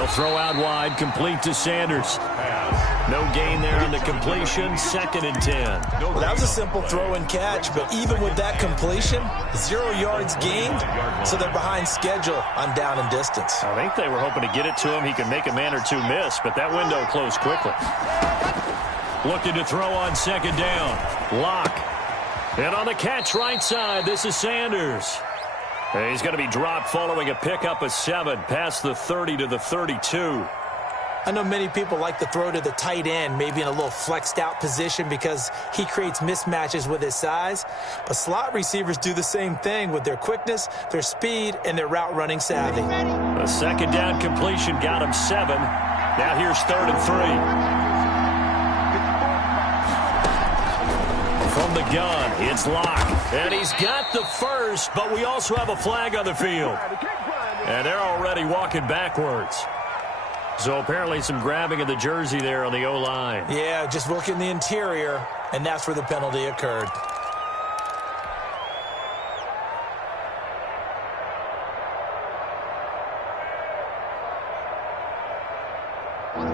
They'll throw out wide, complete to Sanders. No gain there on the completion, 2nd and 10. Well, that was a simple throw and catch, but even with that completion, 0 yards gained, so they're behind schedule on down and distance. I think they were hoping to get it to him. He could make a man or two miss, but that window closed quickly. Looking to throw on 2nd down. Locke. And on the catch right side, this is Sanders. He's going to be dropped following a pickup of 7 past the 30 to the 32. I know many people like to throw to the tight end, maybe in a little flexed out position because he creates mismatches with his size. But slot receivers do the same thing with their quickness, their speed, and their route running savvy. A 2nd down completion got him 7. Now here's 3rd and 3. From the gun, it's Locke. And he's got the first, but we also have a flag on the field. And they're already walking backwards. So apparently some grabbing of the jersey there on the O-line. Yeah, just look in the interior, and that's where the penalty occurred.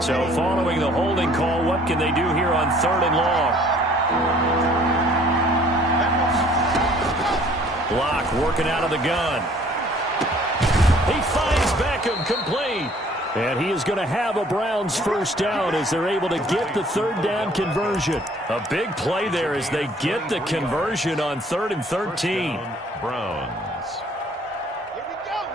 So following the holding call, what can they do here on 3rd and long? Locke working out of the gun. He finds Beckham, complete. And he is going to have a Browns first down as they're able to get the 3rd down conversion. A big play there as they get the conversion on 3rd and 13. Browns. Here we go.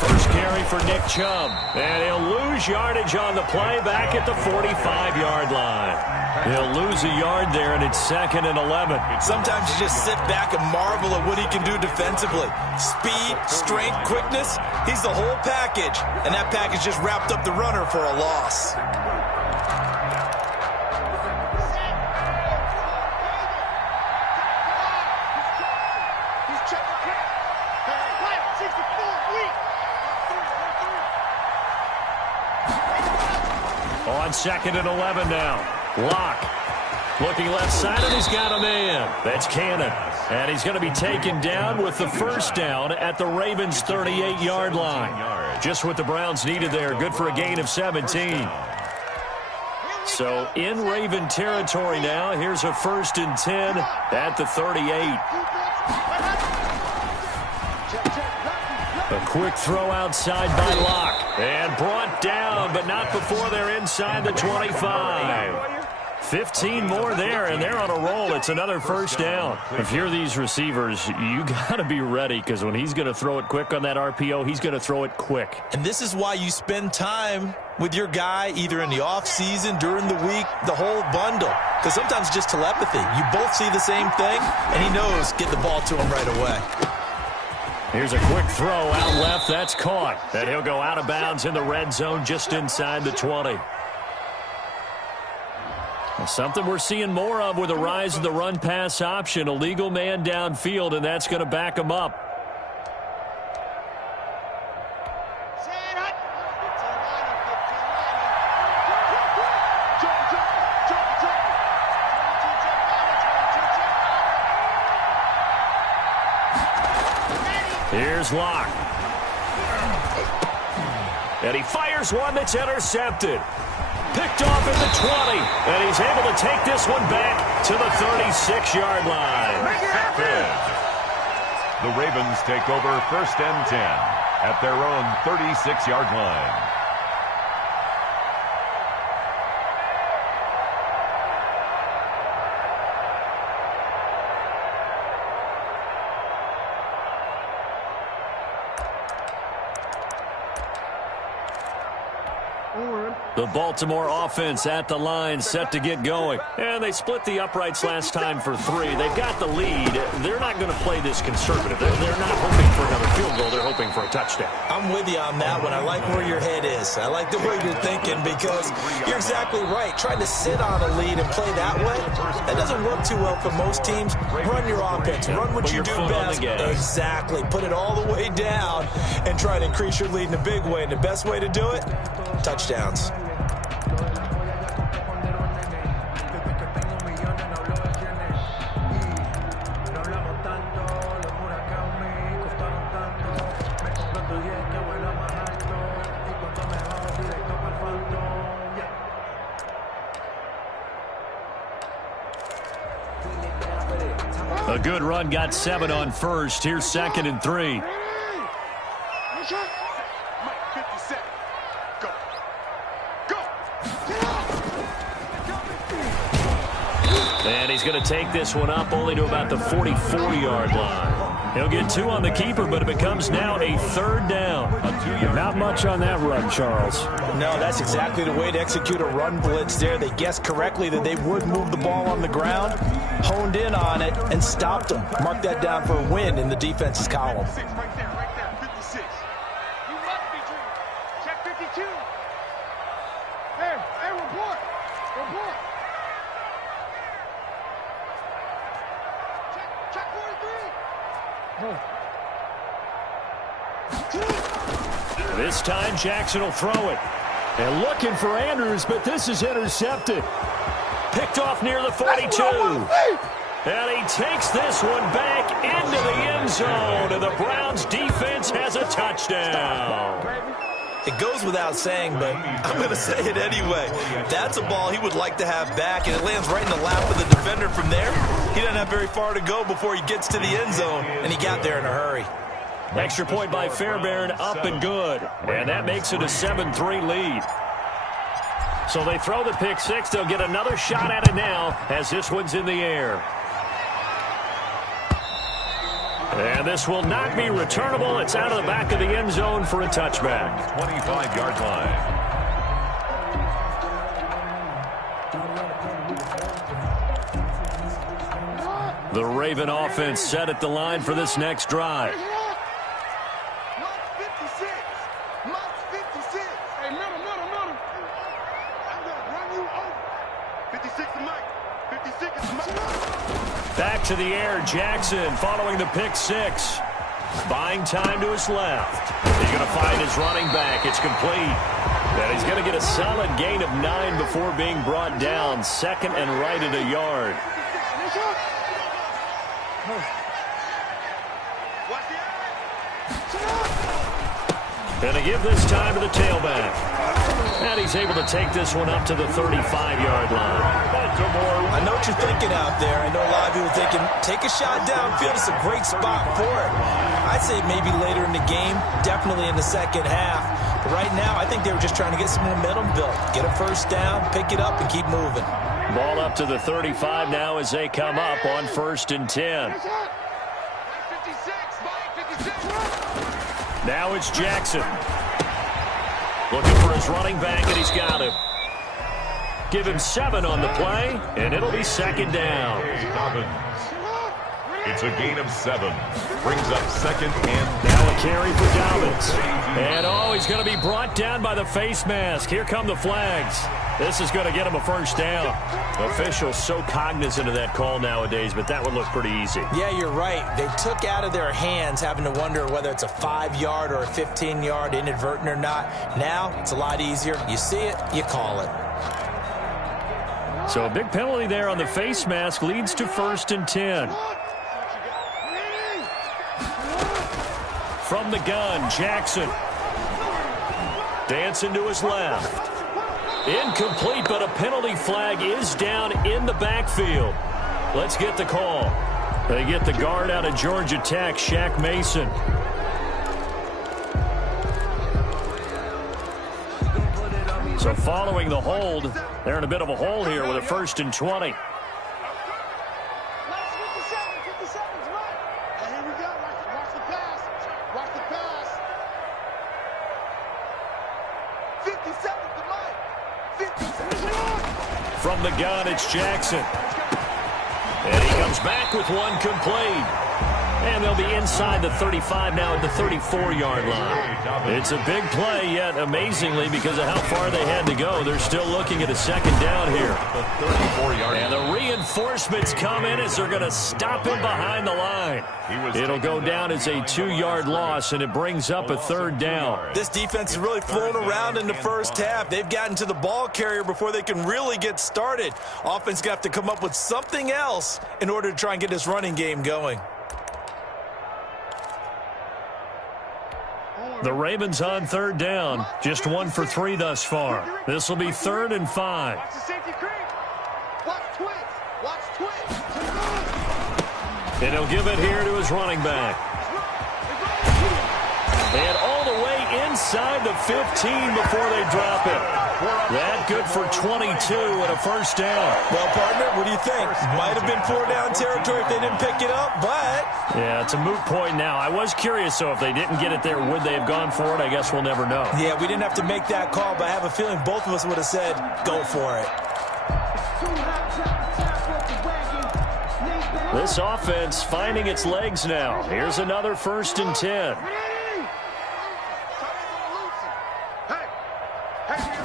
First carry for Nick Chubb. And he'll lose yardage on the play back at the 45-yard line. He'll lose a yard there, and it's 2nd and 11. Sometimes you just sit back and marvel at what he can do defensively. Speed, strength, quickness, he's the whole package. And that package just wrapped up the runner for a loss. On 2nd and 11 now. Locke looking left side, and he's got a man. That's Cannon. And he's going to be taken down with the first down at the Ravens' 38-yard line. Just what the Browns needed there. Good for a gain of 17. So in Raven territory now. Here's a 1st and 10 at the 38. A quick throw outside by Locke. And brought down, but not before they're inside the 25. 15 more there, and they're on a roll. It's another first down. If you're these receivers, you got to be ready, because when he's going to throw it quick on that RPO, he's going to throw it quick. And this is why you spend time with your guy either in the offseason, during the week, the whole bundle. Because sometimes it's just telepathy. You both see the same thing, and he knows get the ball to him right away. Here's a quick throw out left. That's caught. And he'll go out of bounds in the red zone just inside the 20. Something we're seeing more of with the rise of the run-pass option. A legal man downfield, and that's going to back him up. Here's Locke. And he fires one that's intercepted. Picked off at the 20. And he's able to take this one back to the 36-yard line. The Ravens take over 1st and 10 at their own 36-yard line. The Baltimore offense at the line, set to get going. And they split the uprights last time for 3. They've got the lead. They're not going to play this conservative. They're not hoping for another field goal. They're hoping for a touchdown. I'm with you on that one. I like where your head is. I like the way you're thinking, because you're exactly right. Trying to sit on a lead and play that way, that doesn't work too well for most teams. Run your offense. Run what you do best. Exactly. Put it all the way down and try to increase your lead in a big way. And the best way to do it, touchdowns. A good run, got 7 on first. Here's 2nd and 3. And he's going to take this one up only to about the 44-yard line. He'll get 2 on the keeper, but it becomes now a 3rd down. Not much on that run, Charles. No, that's exactly the way to execute a run blitz there. They guessed correctly that they would move the ball on the ground, honed in on it, and stopped them. Mark that down for a win in the defense's column. Right there, 56. You must be dreaming. Check 52. Hey, report. Report. Check 43. This time Jackson will throw it. And looking for Andrews, but this is intercepted. Picked off near the 42. And he takes this one back into the end zone. And the Browns defense has a touchdown. It goes without saying, but I'm going to say it anyway. That's a ball he would like to have back, and it lands right in the lap of the defender from there. He doesn't have very far to go before he gets to the end zone, and he got there in a hurry. Extra point by Fairbairn, up and good. And that makes it a 7-3 lead. So they throw the pick six. They'll get another shot at it now as this one's in the air. And this will not be returnable. It's out of the back of the end zone for a touchback. 25-yard line. The Raven offense set at the line for this next drive. Back to the air, Jackson following the pick six. Buying time to his left. He's going to find his running back. It's complete. And he's going to get a solid gain of 9 before being brought down. 2nd and right at a yard. And to give this time to the tailback. And he's able to take this one up to the 35-yard line. I know what you're thinking out there. I know a lot of people thinking, take a shot downfield. It's a great spot for it. I'd say maybe later in the game, definitely in the second half. But right now, I think they were just trying to get some momentum built. Get a first down, pick it up, and keep moving. Ball up to the 35 now as they come up on 1st and 10. Now it's Jackson. Looking for his running back, and he's got him. Give him 7 on the play, and it'll be 2nd down. It's a gain of 7. Brings up 2nd and now a carry for Dobbins. And he's going to be brought down by the face mask. Here come the flags. This is going to get him a first down. Officials so cognizant of that call nowadays, but that would look pretty easy. Yeah, you're right. They took out of their hands having to wonder whether it's a 5-yard or a 15-yard inadvertent or not. Now it's a lot easier. You see it, you call it. So a big penalty there on the face mask leads to 1st and 10. From the gun, Jackson. Dancing to his left. Incomplete, but a penalty flag is down in the backfield. Let's get the call. They get the guard out of Georgia Tech, Shaq Mason. So following the hold, they're in a bit of a hole here with a 1st and 20. From the gun, it's Jackson. And he comes back with one complete. And they'll be inside the 35 now at the 34-yard line. It's a big play, yet amazingly, because of how far they had to go, they're still looking at a 2nd down here. the 34-yard And the reinforcements come in as they're going to stop him behind the line. It'll go down as a 2-yard loss, and it brings up a 3rd down. This defense is really flown around in the first half. They've gotten to the ball carrier before they can really get started. Offense got to come up with something else in order to try and get this running game going. The Ravens on 3rd down. Just 1 for 3 thus far. This will be 3rd and 5. Watch the safety creep. Watch twins. Watch twins. And he'll give it here to his running back. And all the way inside the 15 before they drop it. That good for 22 and a first down. Well, partner, what do you think? Might have been 4-down territory if they didn't pick it up, but... Yeah, it's a moot point now. I was curious, so if they didn't get it there, would they have gone for it? I guess we'll never know. Yeah, we didn't have to make that call, but I have a feeling both of us would have said, go for it. This offense finding its legs now. Here's another 1st and 10.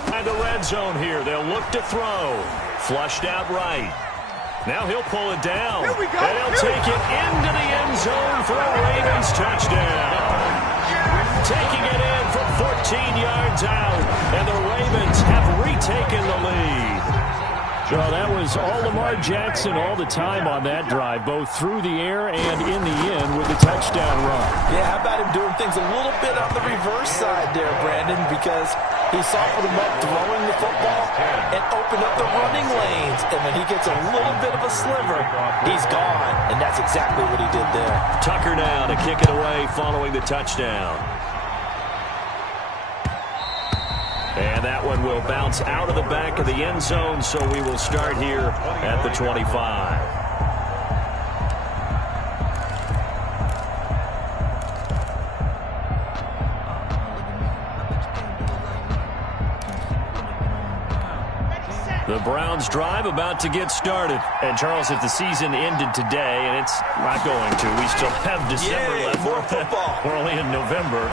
And the red zone here. They'll look to throw. Flushed out right. Now he'll pull it down. And he'll take it into the end zone for a Ravens touchdown. Taking it in from 14 yards out. And the Ravens have retaken the lead. So that was all Lamar Jackson all the time on that drive, both through the air and in the end with the touchdown run. Yeah, how about him doing things a little bit on the reverse side there, Brandon, because he softened him up throwing the football and opened up the running lanes. And when he gets a little bit of a sliver, he's gone. And that's exactly what he did there. Tucker now to kick it away following the touchdown. And that one will bounce out of the back of the end zone, so we will start here at the 25. The Browns drive about to get started. And, Charles, if the season ended today, and it's not going to, we still have December left. More football. We're only in November.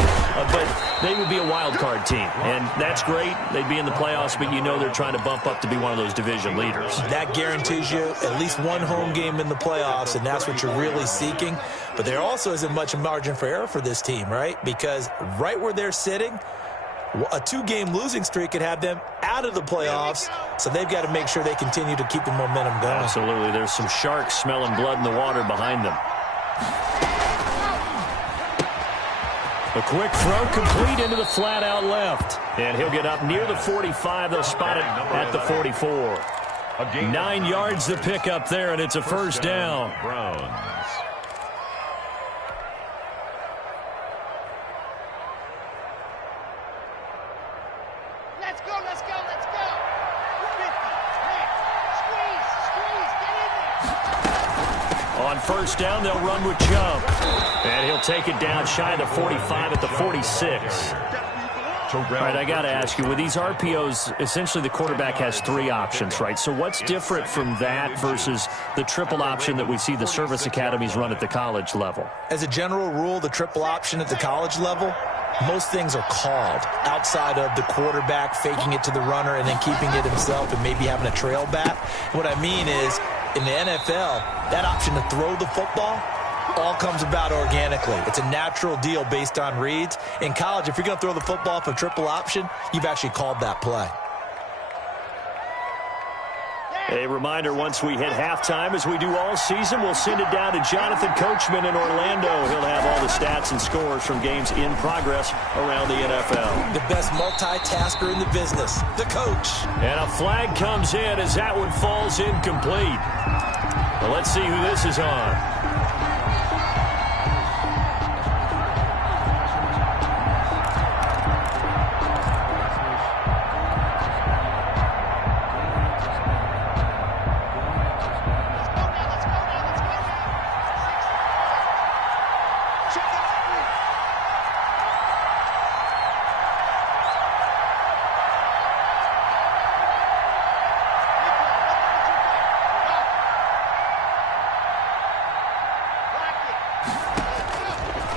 But they would be a wild card team. And that's great. They'd be in the playoffs, but you know they're trying to bump up to be one of those division leaders. That guarantees you at least one home game in the playoffs, and that's what you're really seeking. But there also isn't much margin for error for this team, right? Because right where they're sitting, a 2-game losing streak could have them out of the playoffs, so they've got to make sure they continue to keep the momentum going. Absolutely. There's some sharks smelling blood in the water behind them. A quick throw complete into the flat out left. And he'll get up near the 45. They'll spot it at the 44. 9 yards to pick up there, and it's a first down. Browns. On first down, they'll run with Chubb. And he'll take it down shy of the 45 at the 46. All right, I got to ask you, with these RPOs, essentially the quarterback has 3 options, right? So what's different from that versus the triple option that we see the service academies run at the college level? As a general rule, the triple option at the college level, most things are called outside of the quarterback faking it to the runner and then keeping it himself and maybe having a trail back. What I mean is, in the NFL, that option to throw the football all comes about organically. It's a natural deal based on reads. In college, if you're going to throw the football for triple option, you've actually called that play. A reminder, once we hit halftime, as we do all season, we'll send it down to Jonathan Coachman in Orlando. He'll have all the stats and scores from games in progress around the NFL. The best multitasker in the business, the coach. And a flag comes in as that one falls incomplete. Well, let's see who this is on.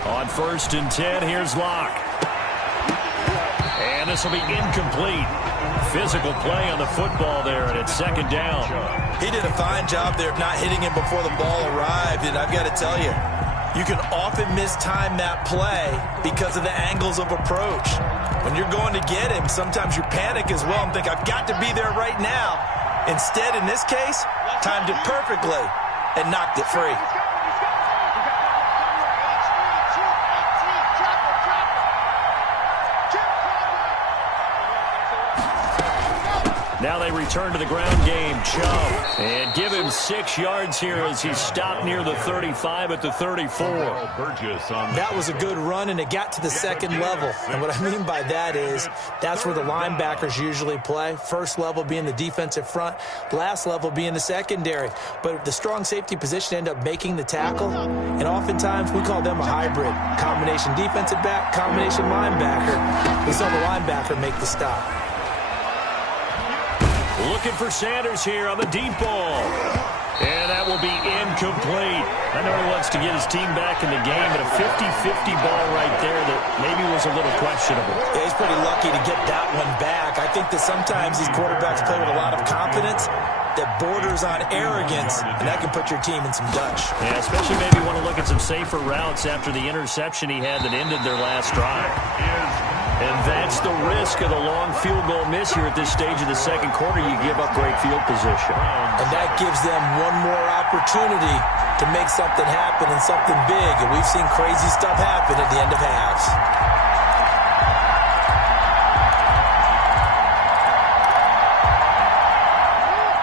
On first and 10, here's Locke. And this will be incomplete. Physical play on the football there, and it's second down. He did a fine job there of not hitting him before the ball arrived, and I've got to tell you, you can often mistime that play because of the angles of approach. When you're going to get him, sometimes you panic as well and think, I've got to be there right now. Instead, in this case, timed it perfectly and knocked it free. Now they return to the ground game. Chubb. And give him 6 yards here as he stopped near the 35 at the 34. That was a good run, and it got to the second level. And what I mean by that is that's where the linebackers usually play. First level being the defensive front, last level being the secondary. But the strong safety position ended up making the tackle, and oftentimes we call them a hybrid. Combination defensive back, combination linebacker. We saw the linebacker make the stop. Looking for Sanders here on the deep ball. And that will be incomplete. I know he wants to get his team back in the game, but a 50-50 ball right there that maybe was a little questionable. Yeah, he's pretty lucky to get that one back. I think that sometimes these quarterbacks play with a lot of confidence that borders on arrogance, and that can put your team in some dutch. Yeah, especially maybe want to look at some safer routes after the interception he had that ended their last drive. And that's the risk of the long field goal miss here at this stage of the second quarter. You give up great field position. And that gives them one more opportunity to make something happen and something big. And we've seen crazy stuff happen at the end of halves.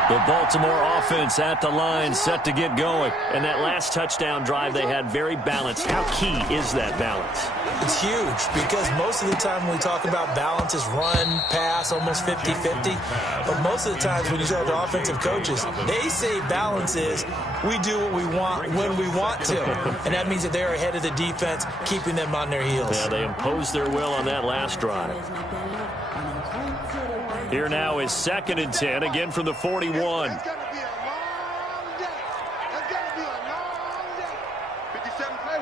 The Baltimore offense at the line, set to get going. And that last touchdown drive they had very balanced. How key is that balance? It's huge because most of the time when we talk about balance is run, pass, almost 50-50. But most of the times when you talk to offensive coaches, they say balance is we do what we want when we want to. And that means that they're ahead of the defense, keeping them on their heels. Yeah, they imposed their will on that last drive. Here now is 2nd and 10, again from the 41. It's going to be a long day. It's going to be a long day. 57 play.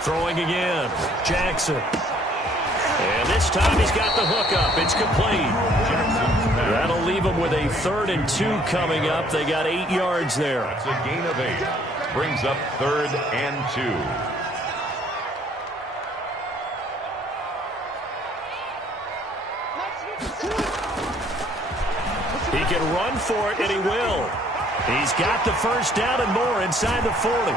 Throwing again, Jackson. And this time he's got the hookup. It's complete. That'll leave him with a 3rd and 2 coming up. They got 8 yards there. That's a gain of 8. Brings up 3rd and 2. He can run for it, and he will. He's got the first down and more inside the 40.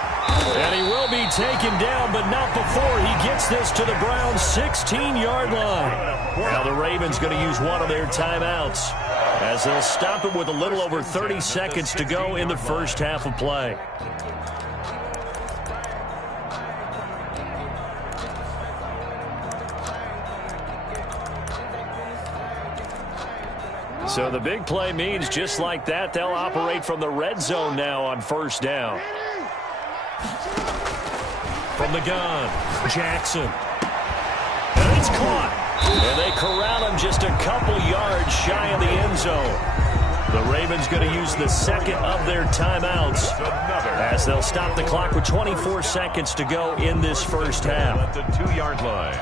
And he will be taken down, but not before he gets this to the Browns' 16-yard line. Now the Ravens going to use one of their timeouts as they'll stop it with a little over 30 seconds to go in the first half of play. So the big play means just like that, they'll operate from the red zone now on first down. From the gun, Jackson. And it's caught. And they corral him just a couple yards shy of the end zone. The Ravens going to use the second of their timeouts as they'll stop the clock with 24 seconds to go in this first half. At the 2-yard line.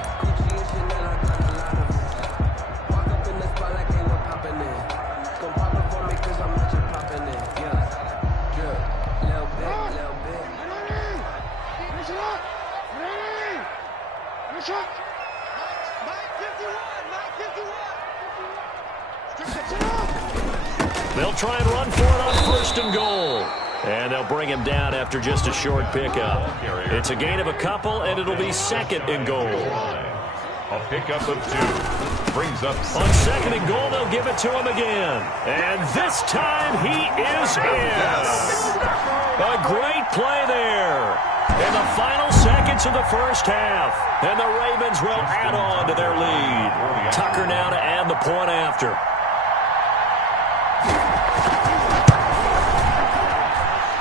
They'll try and run for it on 1st and goal. And they'll bring him down after just a short pickup. It's a gain of a couple, and it'll be 2nd and goal. A pickup of 2. Brings up on 2nd and goal, they'll give it to him again. And this time he is in. A great play there. In the final seconds of the first half. And the Ravens will add on to their lead. Tucker now to add the point after.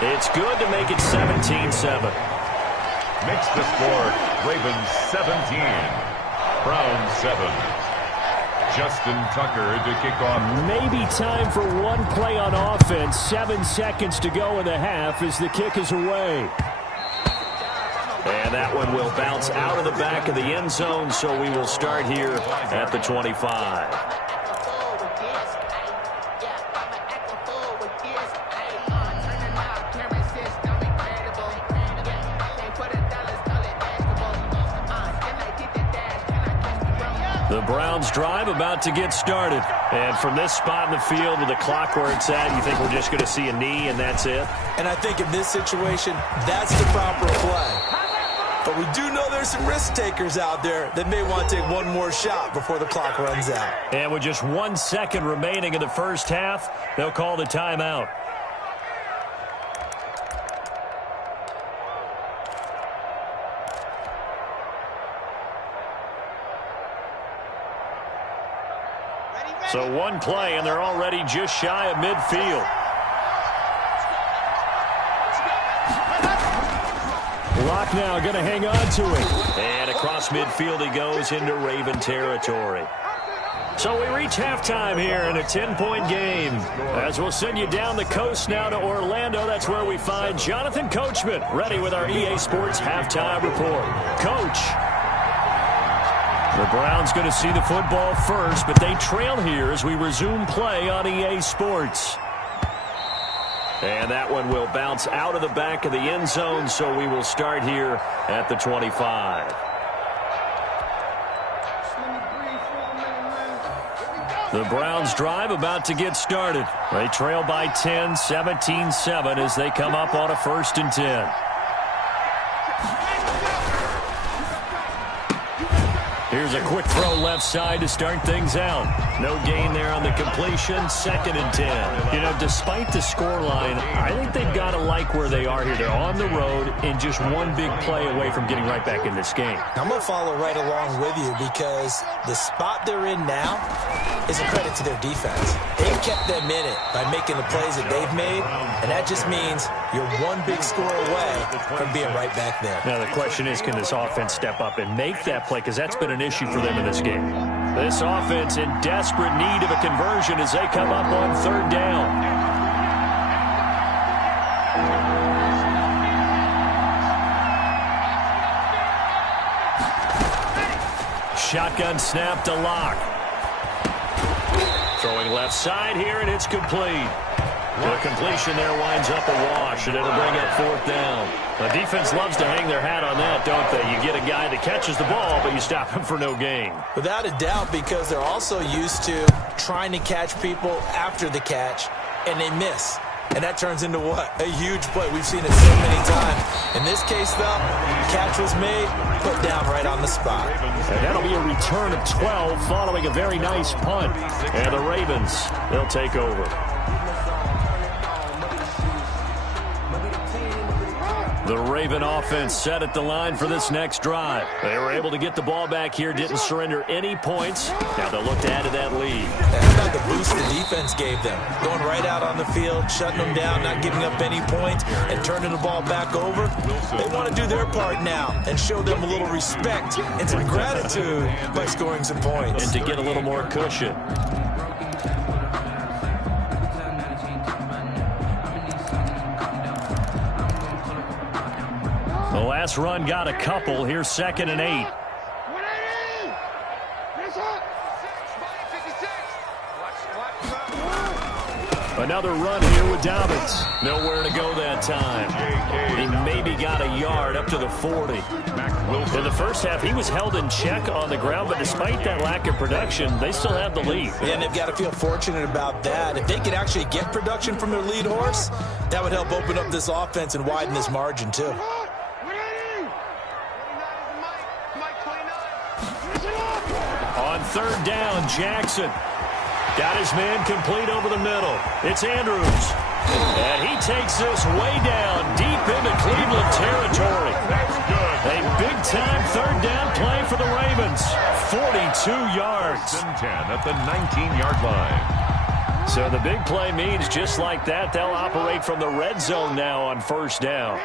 It's good to make it 17-7. Makes the score Ravens 17. Browns 7. Justin Tucker to kick off. Maybe time for one play on offense. 7 seconds to go in the half as the kick is away. And that one will bounce out of the back of the end zone, so we will start here at the 25. The Browns drive about to get started. And from this spot in the field with the clock where it's at, you think we're just going to see a knee and that's it? And I think in this situation, that's the proper play. But we do know there's some risk takers out there that may want to take one more shot before the clock runs out. And with just 1 second remaining in the first half, they'll call the timeout. So one play, and they're already just shy of midfield. Locke now going to hang on to it. And across midfield he goes into Raven territory. So we reach halftime here in a 10-point game. As we'll send you down the coast now to Orlando, that's where we find Jonathan Coachman, ready with our EA Sports halftime report. Coach. The Browns going to see the football first, but they trail here as we resume play on EA Sports. And that one will bounce out of the back of the end zone, so we will start here at the 25. The Browns drive about to get started. They trail by 10, 17-7 as they come up on a 1st and 10. Here's a quick throw left side to start things out. No gain there on the completion. 2nd and 10. You know, despite the scoreline, I think they've got to like where they are here. They're on the road and just one big play away from getting right back in this game. I'm going to follow right along with you because the spot they're in now is a credit to their defense. They've kept them in it by making the plays that they've made, and that just means you're one big score away from being right back there. Now the question is, can this offense step up and make that play? Because that's been an issue for them in this game. This offense in desperate need of a conversion as they come up on 3rd down. Shotgun snap to Locke. Throwing left side here, and it's complete. The completion there winds up a wash, and it'll bring up 4th down. The defense loves to hang their hat on that, don't they? You get a guy that catches the ball, but you stop him for no gain. Without a doubt, because they're also used to trying to catch people after the catch, and they miss. And that turns into what? A huge play. We've seen it so many times. In this case, though, catch was made, put down right on the spot. And that'll be a return of 12 following a very nice punt. And the Ravens, they'll take over. The Raven offense set at the line for this next drive. They were able to get the ball back here, didn't surrender any points. Now they'll look to add to that lead. How about the boost the defense gave them? Going right out on the field, shutting them down, not giving up any points, and turning the ball back over. They want to do their part now and show them a little respect and some gratitude by scoring some points. And to get a little more cushion. The last run got a couple. Here's 2nd and 8. Another run here with Dobbins. Nowhere to go that time. He maybe got a yard up to the 40. In the first half, he was held in check on the ground, but despite that lack of production, they still have the lead. Yeah, and they've got to feel fortunate about that. If they could actually get production from their lead horse, that would help open up this offense and widen this margin, too. On 3rd down, Jackson got his man complete over the middle. It's Andrews. And he takes this way down deep into Cleveland territory. A big-time 3rd down play for the Ravens. 42 yards. 10 at the 19-yard line. So the big play means just like that, they'll operate from the red zone now on 1st down.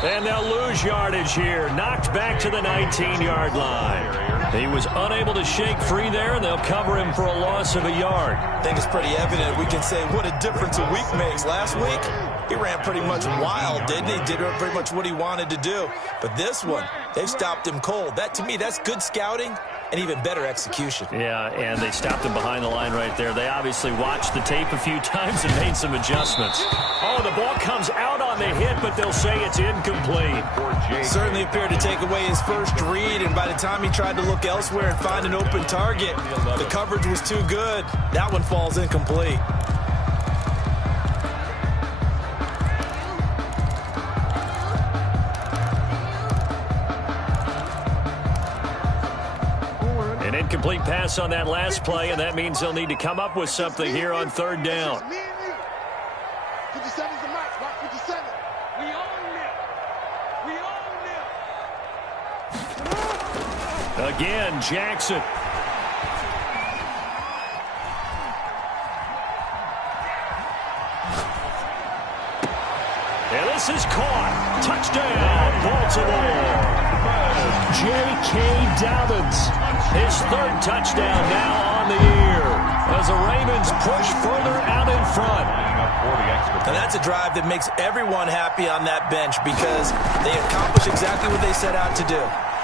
And they'll lose yardage here. Knocked back to the 19-yard line. He was unable to shake free there, and they'll cover him for a loss of a yard. I think it's pretty evident. We can say what a difference a week makes. Last week, he ran pretty much wild, didn't he? Did pretty much what he wanted to do. But this one, they've stopped him cold. That, to me, that's good scouting and even better execution. Yeah, and they stopped him behind the line right there. They obviously watched the tape a few times and made some adjustments. Oh, the ball comes out on the hit, but they'll say it's incomplete. Certainly appeared to take away his first read, and by the time he tried to look elsewhere and find an open target, the coverage was too good. That one falls incomplete. An incomplete pass on that last play, and that means they'll need to come up with something here on third down. 57's the mic. Watch 57. We own it. Again, Jackson. And this is caught. Touchdown, Baltimore. J.K. Dobbins, his third touchdown now on the year as the Ravens push further out in front. And that's a drive that makes everyone happy on that bench because they accomplish exactly what they set out to do.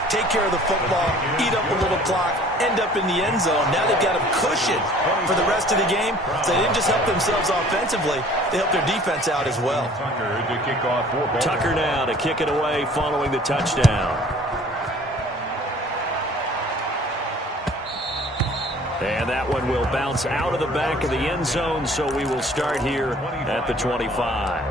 Take care of the football, eat up a little clock, end up in the end zone. Now they've got a cushion for the rest of the game. So they didn't just help themselves offensively, they helped their defense out as well. Tucker now to kick it away following the touchdown. And that one will bounce out of the back of the end zone, so we will start here at the 25.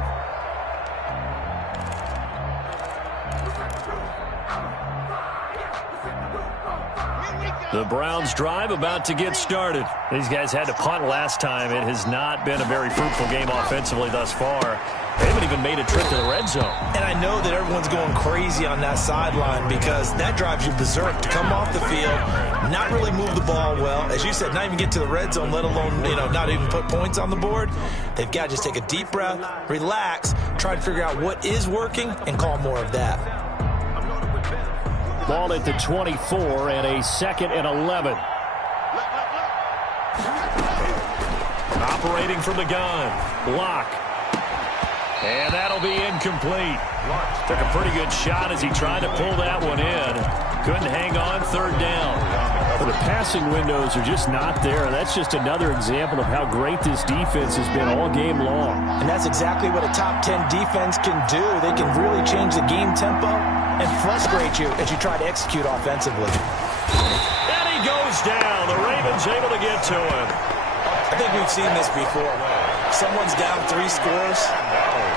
The Browns drive about to get started. These guys had to punt last time. It has not been a very fruitful game offensively thus far. They haven't even made a trip to the red zone. And I know that everyone's going crazy on that sideline because that drives you berserk to come off the field, not really move the ball well. As you said, not even get to the red zone, let alone, not even put points on the board. They've got to just take a deep breath, relax, try to figure out what is working, and call more of that. Ball at the 24 and a 2nd and 11. Operating from the gun. Lock. And that'll be incomplete. Took a pretty good shot as he tried to pull that one in. Couldn't hang on third down. Well, the passing windows are just not there. That's just another example of how great this defense has been all game long. And that's exactly what a top 10 defense can do. They can really change the game tempo and frustrate you as you try to execute offensively. And he goes down. The Ravens able to get to him. I think we've seen this before. Someone's down 3 scores.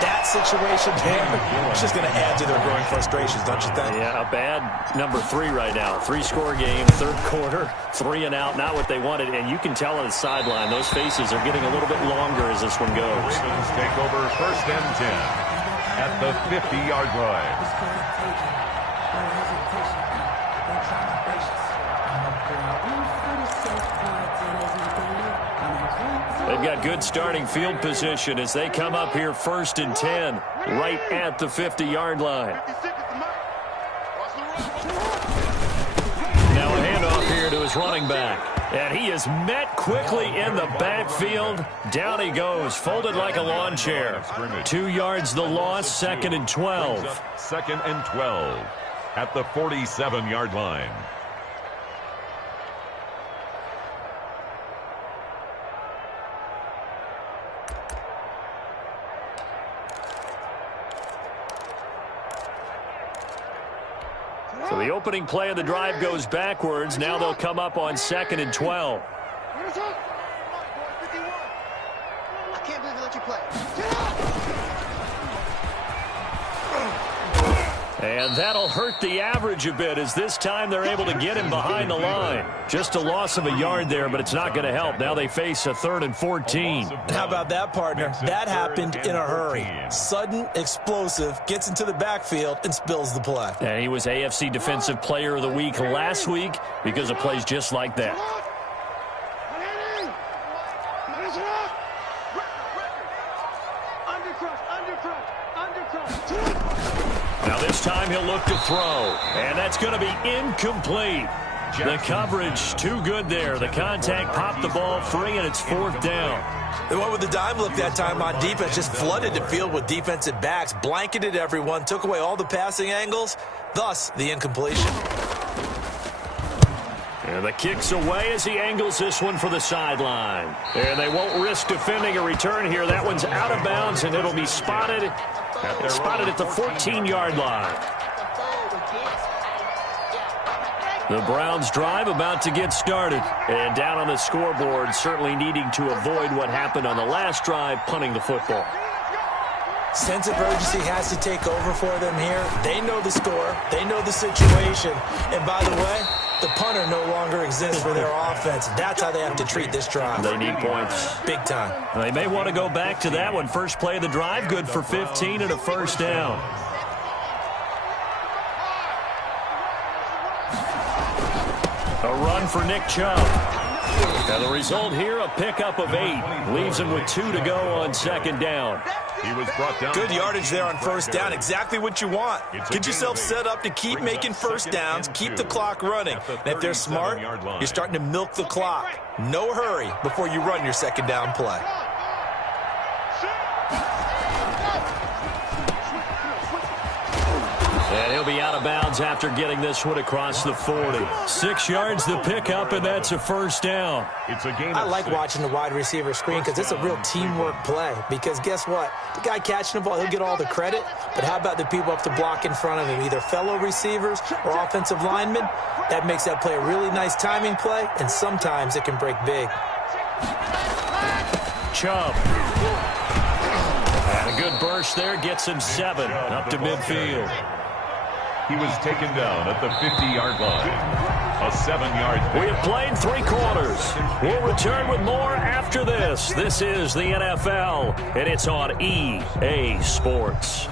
That situation there, it's just going to add to their growing frustrations, don't you think? Yeah, a bad number 3 right now. 3-score game, third quarter, 3 and out, not what they wanted. And you can tell on the sideline, those faces are getting a little bit longer as this one goes. Ravens take over 1st and 10 at the 50-yard line. They've got good starting field position as they come up here 1st and 10 right at the 50-yard line. Now a handoff here to his running back. And he is met quickly in the backfield. Down he goes, folded like a lawn chair. 2 yards the loss, 2nd and 12. 2nd and 12 at the 47-yard line. So the opening play of the drive goes backwards. Now they'll come up on 2nd and 12. I can't believe they let you play. And that'll hurt the average a bit as this time they're able to get him behind the line. Just a loss of a yard there, but it's not going to help. Now they face a 3rd and 14. How about that, partner? That happened in a hurry. Sudden, explosive, gets into the backfield and spills the play. And he was AFC Defensive Player of the Week last week because of plays just like that. Now this time he'll look to throw, and that's going to be incomplete. The coverage too good there. The contact popped the ball free, and it's 4th down. They went with the dime look that time on defense, just flooded the field with defensive backs, blanketed everyone, took away all the passing angles, thus the incompletion. And the kick's away as he angles this one for the sideline. And they won't risk defending a return here. That one's out of bounds, and it'll be spotted at the 14-yard line. The Browns drive about to get started. And down on the scoreboard, certainly needing to avoid what happened on the last drive, punting the football. Sense of urgency has to take over for them here. They know the score. They know the situation. And by the way, The punter no longer exists for their offense. That's how they have to treat this drive. They need points. Big time. They may want to go back to that one. First play of the drive, good for 15 and a first down. A run for Nick Chubb. And the result here, a pickup of 8. Leaves him with 2 to go on second down. He was brought down. Good yardage there on first down. Exactly what you want. Get yourself set up to keep making first downs, keep the clock running. And if they're smart, you're starting to milk the clock. No hurry before you run your second down play. And he'll be out of bounds after getting this one across the 40. 6 yards the pickup, and that's a first down. It's a game. I like watching the wide receiver screen because it's a real teamwork play. Because guess what? The guy catching the ball, he'll get all the credit. But how about the people up to block in front of him, either fellow receivers or offensive linemen? That makes that play a really nice timing play, and sometimes it can break big. Chubb. And a good burst there gets him 7 up to midfield. He was taken down at the 50-yard line. A 7-yard We have played 3 quarters. We'll return with more after this. This is the NFL, and it's on EA Sports.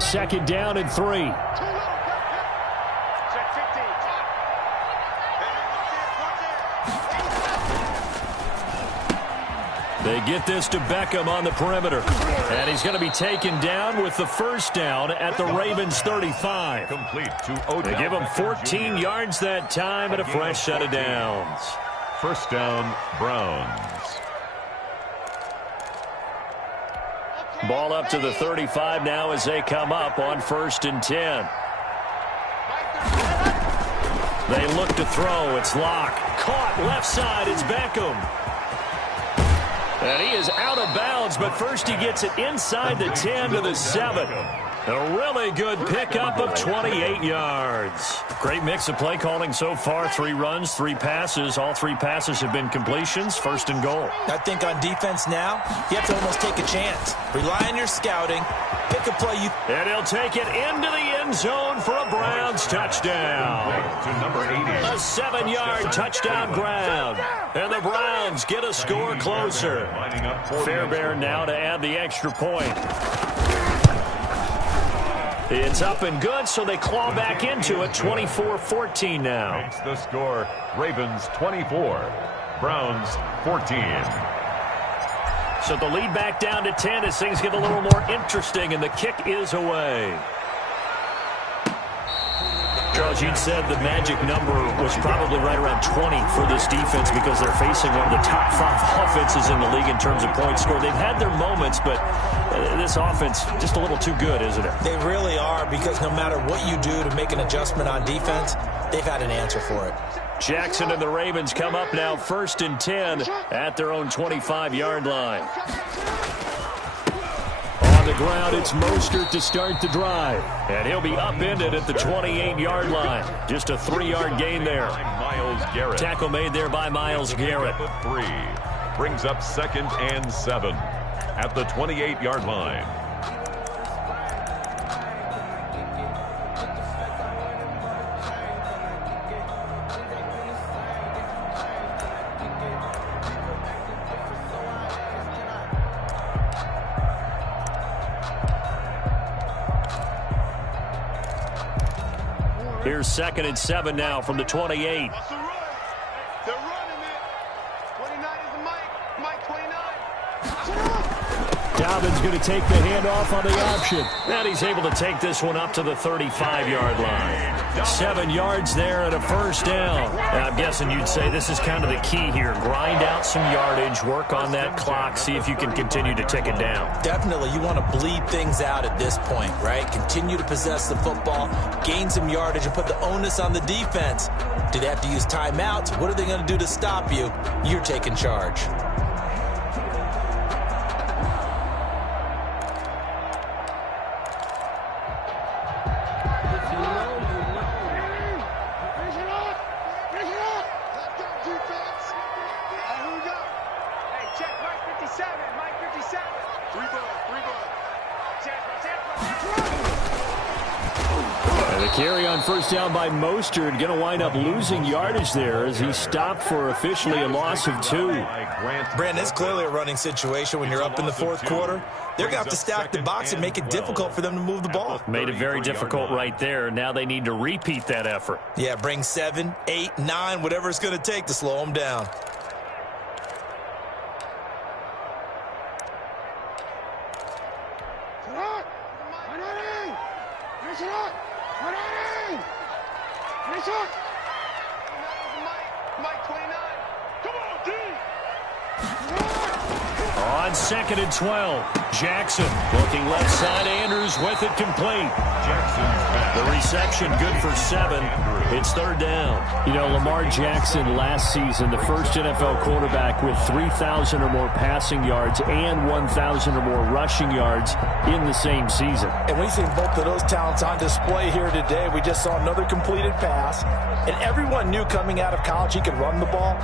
Second down and 3. They get this to Beckham on the perimeter. And he's going to be taken down with the first down at the Ravens 35. complete to Odell. They give him 14 yards that time and a fresh set of downs. First down, Browns. Ball up to the 35 now as they come up on 1st and 10. They look to throw. It's Locke. Caught left side. It's Beckham. And he is out of bounds, but first he gets it inside the 10 to the 7. A really good pickup of 28 yards. Great mix of play calling so far. 3 runs, 3 passes. All 3 passes have been completions. 1st and goal. I think on defense now, you have to almost take a chance. Rely on your scouting. Pick a play you... And he'll take it into the end zone for a Browns touchdown. To number 80. A 7-yard touchdown ground. And the Browns get a score closer. Fairbairn now to add the extra point. It's up and good, so they claw back into it. 24-14 now. Makes the score. Ravens 24. Browns 14. So the lead back down to 10 as things get a little more interesting, and the kick is away. Charles, you'd said the magic number was probably right around 20 for this defense because they're facing one of the top 5 offenses in the league in terms of points scored. They've had their moments, but this offense just a little too good, isn't it? They really are, because no matter what you do to make an adjustment on defense, they've had an answer for it. Jackson and the Ravens come up now 1st and 10 at their own 25-yard line. On the ground, it's Mostert to start the drive. And he'll be upended at the 28-yard line. Just a 3-yard gain there. Myles Garrett. Tackle made there by Myles Garrett. 3. Brings up 2nd and 7 at the 28-yard line. Here's 2nd and 7 now from the 28. They're running it. 29 is the Mike 29. Dobbins going to take the handoff on the option. And he's able to take this one up to the 35-yard line. 7 yards there and a first down. And I'm guessing you'd say this is kind of the key here. Grind out some yardage, work on that clock, see if you can continue to tick it down. Definitely, you want to bleed things out at this point, right? Continue to possess the football, gain some yardage, and put the onus on the defense. Do they have to use timeouts? What are they going to do to stop you? You're taking charge. Let's go, defense. 57, Mike 57. Three bud. And the carry on first down by Mostert, going to wind up losing yardage there as he stopped for officially a loss of 2. Brandon, it's clearly a running situation when you're up in the fourth quarter. They're going to have to stack the box and make it difficult for them to move the ball. Made it very difficult right there. Now they need to repeat that effort. Yeah, bring 7, 8, 9, whatever it's going to take to slow them down. On 2nd and 12, Jackson looking left side. Andrews with it complete. The reception good for 7. It's 3rd down. You know, Lamar Jackson last season, the first NFL quarterback with 3,000 or more passing yards and 1,000 or more rushing yards in the same season. And we've seen both of those talents on display here today. We just saw another completed pass. And everyone knew coming out of college he could run the ball.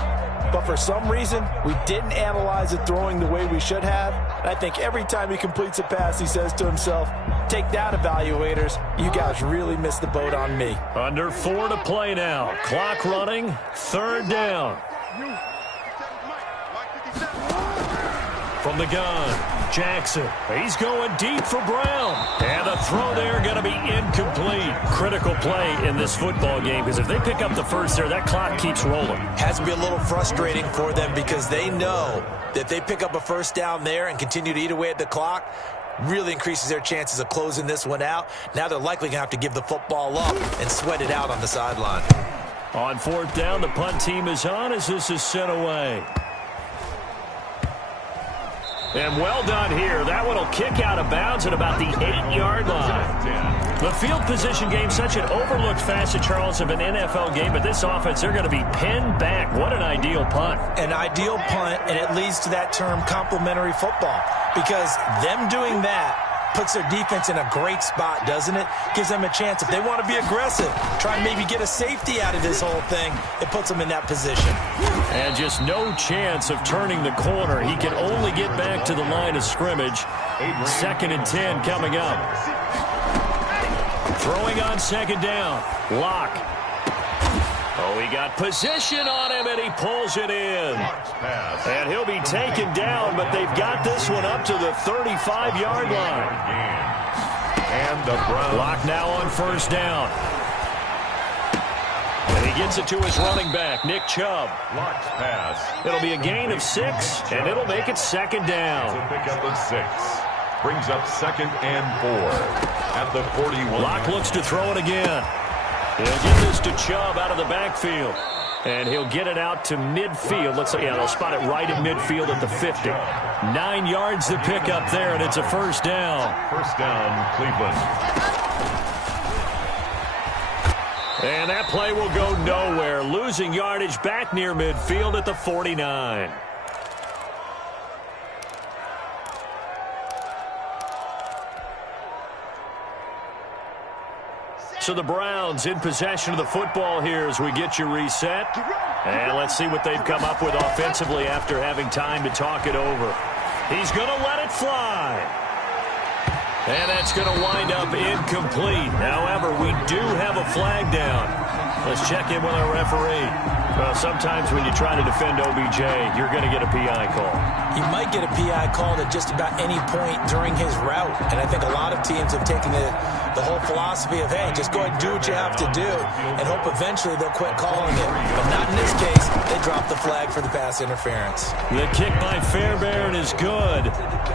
But for some reason, we didn't analyze it throwing the way we should have. And I think every time he completes a pass, he says to himself, take that, evaluators. You guys really missed the boat on me. Under 4 to play now. Clock running. 3rd down. From the gun, Jackson. He's going deep for Brown. And the throw there going to be incomplete. Critical play in this football game because if they pick up the first there, that clock keeps rolling. Has to be a little frustrating for them because they know that they pick up a first down there and continue to eat away at the clock, really increases their chances of closing this one out. Now they're likely going to have to give the football up and sweat it out on the sideline. On 4th down, the punt team is on as this is sent away. And well done here. That one will kick out of bounds at about the 8-yard line. The field position game, such an overlooked facet, Charles, of an NFL game, but this offense, they're going to be pinned back. What an ideal punt. An ideal punt, and it leads to that term complementary football, because them doing that puts their defense in a great spot, doesn't it? Gives them a chance. If they want to be aggressive, try and maybe get a safety out of this whole thing, it puts them in that position. And just no chance of turning the corner. He can only get back to the line of scrimmage. 2nd and 10 coming up. Throwing on 2nd down. Locke. Oh, he got position on him, and he pulls it in. And he'll be taken down, but they've got this one up to the 35-yard line. And the Browns. Locke now on 1st down. And he gets it to his running back, Nick Chubb. Locke's pass. It'll be a gain of 6, and it'll make it 2nd down. To pick up a 6. Brings up 2nd and 4 at the 41. Locke looks to throw it again. He'll get this to Chubb out of the backfield. And he'll get it out to midfield. Let's say, yeah, they'll spot it right at midfield at the 50. 9 yards to pick up there, and it's a 1st down. 1st down, Cleveland. And that play will go nowhere. Losing yardage back near midfield at the 49. So the Browns in possession of the football here as we get you reset. And let's see what they've come up with offensively after having time to talk it over. He's going to let it fly. And that's going to wind up incomplete. However, we do have a flag down. Let's check in with our referee. Well, sometimes when you try to defend OBJ, you're going to get a PI call. He might get a PI called at just about any point during his route. And I think a lot of teams have taken the whole philosophy of, hey, just go ahead and do what you have to do and hope eventually they'll quit calling it. But not in this case. They dropped the flag for the pass interference. The kick by Fairbairn is good.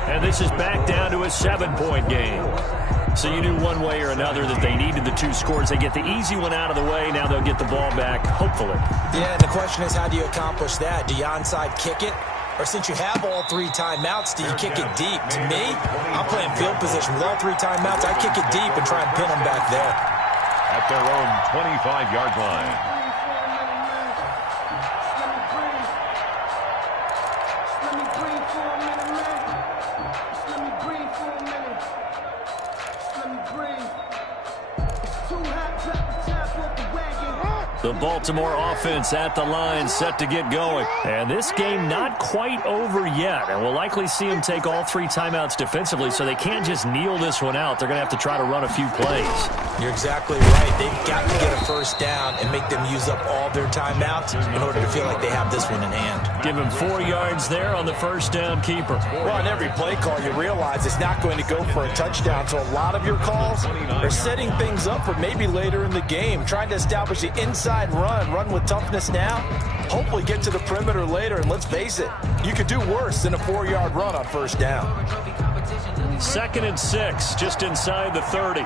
And this is back down to a 7-point game. So you knew one way or another that they needed the 2 scores. They get the easy one out of the way. Now they'll get the ball back, hopefully. Yeah, and the question is, how do you accomplish that? Do you onside kick it? Or since you have all 3 timeouts, do you kick it deep? To me, I'm playing field position. With all 3 timeouts, I kick it deep and try and pin them back there. At their own 25-yard line. The Baltimore offense at the line, set to get going. And this game not quite over yet. And we'll likely see them take all 3 timeouts defensively, so they can't just kneel this one out. They're going to have to try to run a few plays. You're exactly right. They've got to get a first down and make them use up all their timeouts in order to feel like they have this one in hand. Give him 4 yards there on the first down keeper. Well, on every play call, you realize it's not going to go for a touchdown. So a lot of your calls are setting things up for maybe later in the game, trying to establish the inside run with toughness now, hopefully get to the perimeter later, and let's face it, you could do worse than a 4-yard run on first down. 2nd and 6, just inside the 30.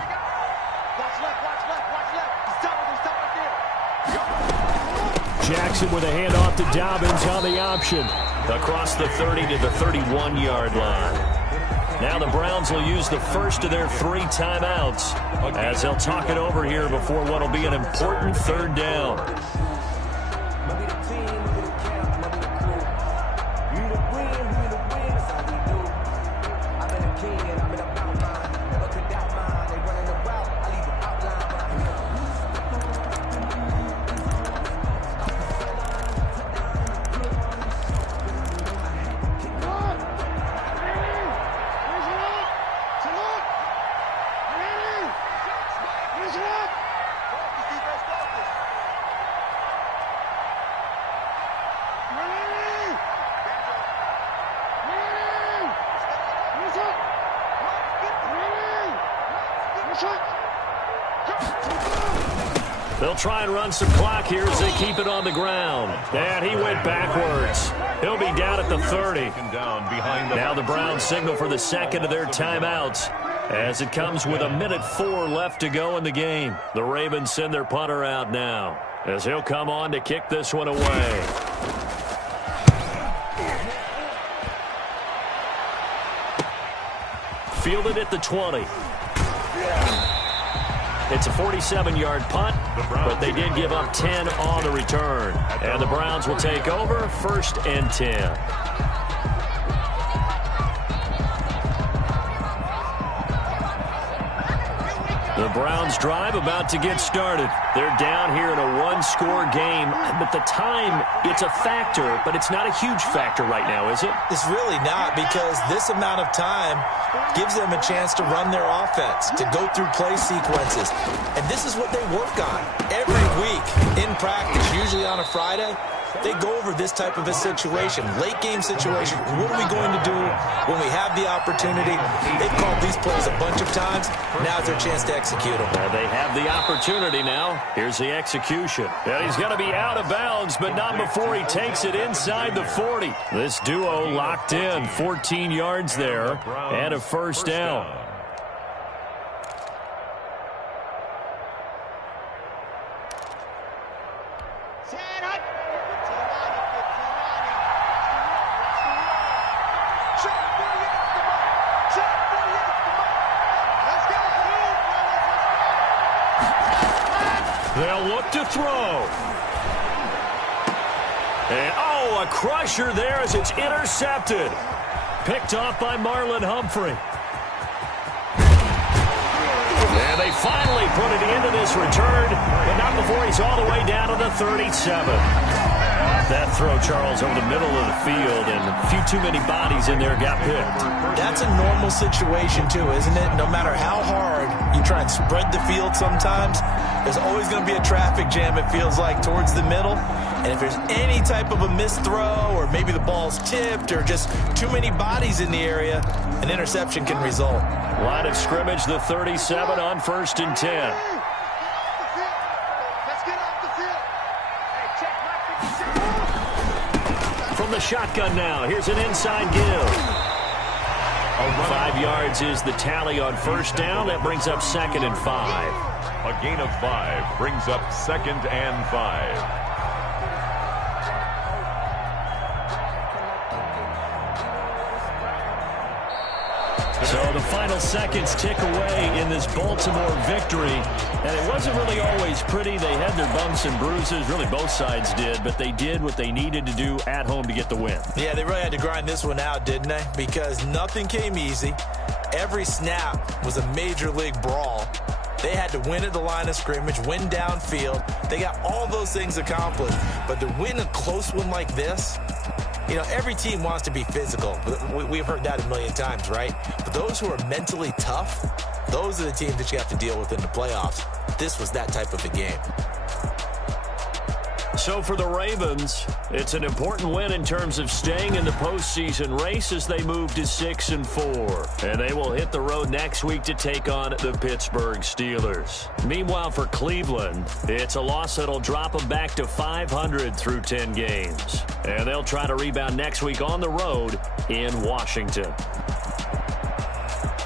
Jackson with a handoff to Dobbins on the option. Across the 30 to the 31-yard line. Now the Browns will use the first of their 3 timeouts as they'll talk it over here before what will be an important 3rd down. They'll try and run some clock here as they keep it on the ground. And he went backwards. He'll be down at the 30. Now the Browns signal for the 2nd of their timeouts as it comes with 1:04 left to go in the game. The Ravens send their punter out now as he'll come on to kick this one away. Fielded at the 20. It's a 47-yard punt, but they did give up 10 on the return. And the Browns will take over, 1st and 10. The Browns drive about to get started. They're down here in a 1-score game, but the time, it's a factor, but it's not a huge factor right now, is it? It's really not, because this amount of time gives them a chance to run their offense, to go through play sequences. And this is what they work on every week in practice, usually on a Friday. They go over this type of a situation, late game situation. What are we going to do when we have the opportunity? They've called these plays a bunch of times. Now's their chance to execute them. They have the opportunity now. Here's the execution. And he's going to be out of bounds, but not before he takes it inside the 40. This duo locked in, 14 yards there, and a first down. They'll look to throw. And, a crusher there as it's intercepted. Picked off by Marlon Humphrey. And they finally put it into this return, but not before he's all the way down to the 37. That throw, Charles, over the middle of the field, and a few too many bodies in there got picked. That's a normal situation, too, isn't it? No matter how hard you try and spread the field sometimes, there's always going to be a traffic jam, it feels like, towards the middle. And if there's any type of a missed throw, or maybe the ball's tipped, or just too many bodies in the area, an interception can result. Line of scrimmage, the 37 on 1st and 10. From the shotgun now, here's an inside give. 5 yards is the tally on first down. That brings up 2nd and 5. A gain of 5 brings up 2nd and 5. So the final seconds tick away in this Baltimore victory. And it wasn't really always pretty. They had their bumps and bruises. Really, both sides did. But they did what they needed to do at home to get the win. Yeah, they really had to grind this one out, didn't they? Because nothing came easy. Every snap was a major league brawl. They had to win at the line of scrimmage, win downfield. They got all those things accomplished. But to win a close one like this, you know, every team wants to be physical. We've heard that a million times, right? But those who are mentally tough, those are the teams that you have to deal with in the playoffs. This was that type of a game. So for the Ravens, it's an important win in terms of staying in the postseason race as they move to 6-4. And they will hit the road next week to take on the Pittsburgh Steelers. Meanwhile, for Cleveland, it's a loss that'll drop them back to 500 through 10 games. And they'll try to rebound next week on the road in Washington.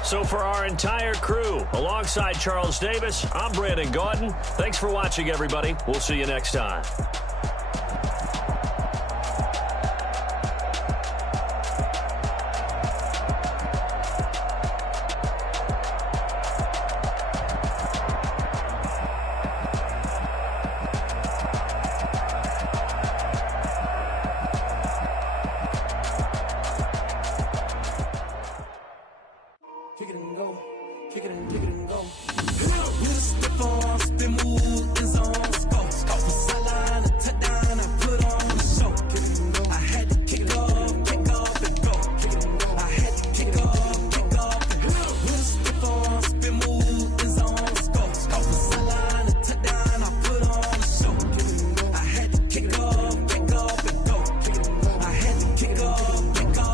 So for our entire crew, alongside Charles Davis, I'm Brandon Gaudin. Thanks for watching, everybody. We'll see you next time. Kick it and go, kick it and go. With a stiff arm, spin move, end zone, score. Off the sideline, a touchdown, I put on the show. I had to kick off and go. I had to kick off and go. With a stiff arm, spin move, end zone, score. Off the sideline, a touchdown, I put on the show. I had to kick off and go. I had to kick off and go.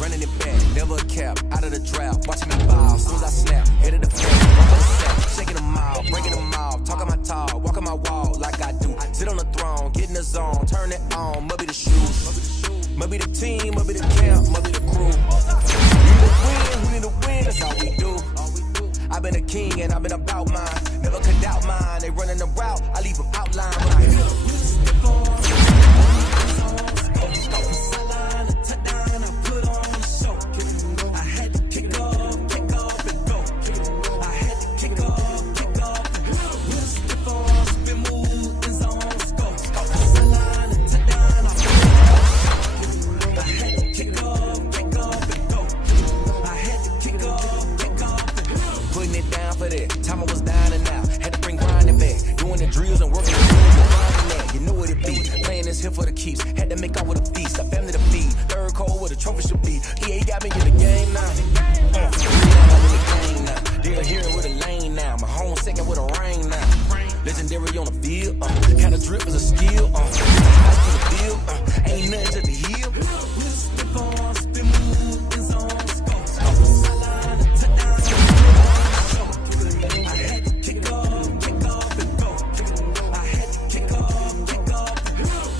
Running it back, never cap, out of the draft. Watching me ball, soon as I snap, head of the fence, shaking them out, breaking them off, talking my talk, walking my walk like I do. Sit on the throne, get in the zone, turn it on, must be the shoes, must be the team, must be the camp, must be the crew. We need to win, that's all we do. I've been a king and I've been about mine, never could doubt mine. They running the route, I leave them outline when I hit them. Time I was down and out, had to bring grinding back, doing the drills and working the drills and grinding that. You know what it be, playing this here for the keeps, had to make off with a feast, a family to feed, third cold where the trophy should be. He got me in the game now, they're here with a lane now, my home second with a rain now, legendary on the field, kind of drip is a skill,